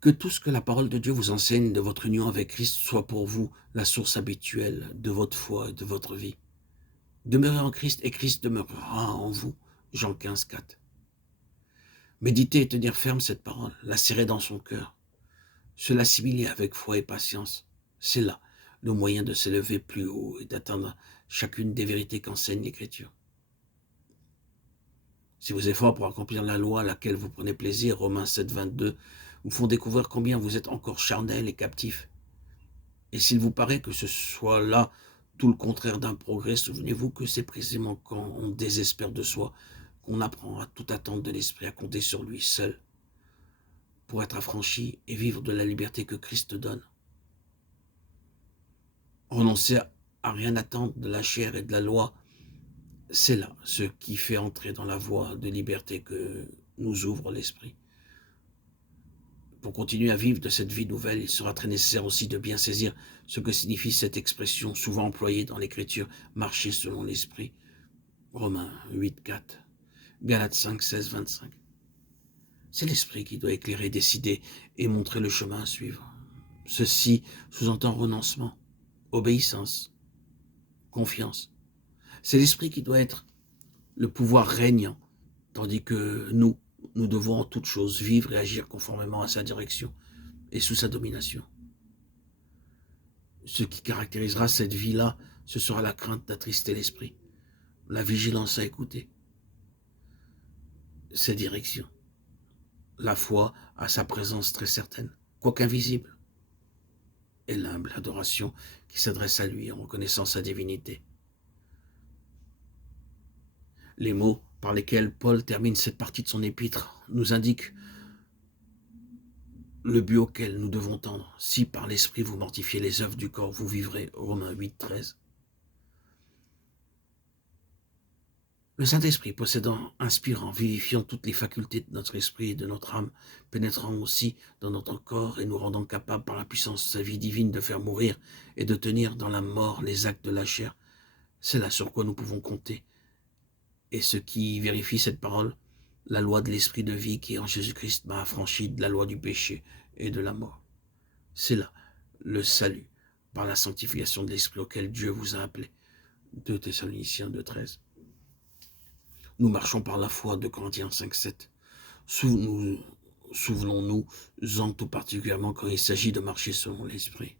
Que tout ce que la parole de Dieu vous enseigne de votre union avec Christ soit pour vous la source habituelle de votre foi et de votre vie. Demeurez en Christ et Christ demeurera en vous. Jean 15, 4. Méditez et tenir ferme cette parole, la serrer dans son cœur, se l'assimiler avec foi et patience. C'est là le moyen de s'élever plus haut et d'atteindre chacune des vérités qu'enseigne l'Écriture. Si vos efforts pour accomplir la loi à laquelle vous prenez plaisir, Romains 7, 22, vous font découvrir combien vous êtes encore charnel et captif, et s'il vous paraît que ce soit là tout le contraire d'un progrès, souvenez-vous que c'est précisément quand on désespère de soi qu'on apprend à tout attendre de l'esprit, à compter sur lui seul, pour être affranchi et vivre de la liberté que Christ donne. Renoncer à rien attendre de la chair et de la loi, c'est là ce qui fait entrer dans la voie de liberté que nous ouvre l'esprit. Pour continuer à vivre de cette vie nouvelle, il sera très nécessaire aussi de bien saisir ce que signifie cette expression souvent employée dans l'Écriture, marcher selon l'Esprit. Romains 8, 4, Galates 5, 16, 25. C'est l'Esprit qui doit éclairer, décider et montrer le chemin à suivre. Ceci sous-entend renoncement, obéissance, confiance. C'est l'Esprit qui doit être le pouvoir régnant, tandis que nous devons en toute chose vivre et agir conformément à sa direction et sous sa domination. Ce qui caractérisera cette vie-là, ce sera la crainte d'attrister l'esprit, la vigilance à écouter ses directions, la foi à sa présence très certaine, quoique invisible, et l'humble adoration qui s'adresse à lui en reconnaissant sa divinité. Les mots par lesquels Paul termine cette partie de son épître nous indiquent le but auquel nous devons tendre. Si par l'esprit vous mortifiez les œuvres du corps, vous vivrez. Romains 8, 13. Le Saint-Esprit possédant, inspirant, vivifiant toutes les facultés de notre esprit et de notre âme, pénétrant aussi dans notre corps et nous rendant capables par la puissance de sa vie divine de faire mourir et de tenir dans la mort les actes de la chair, c'est là sur quoi nous pouvons compter. Et ce qui vérifie cette parole, la loi de l'esprit de vie qui en Jésus-Christ m'a affranchi de la loi du péché et de la mort. C'est là le salut par la sanctification de l'esprit auquel Dieu vous a appelé. 2 Thessaloniciens 2, 13. Nous marchons par la foi, de Corinthiens 5, 7. Souvenons-nous-en tout particulièrement quand il s'agit de marcher selon l'esprit.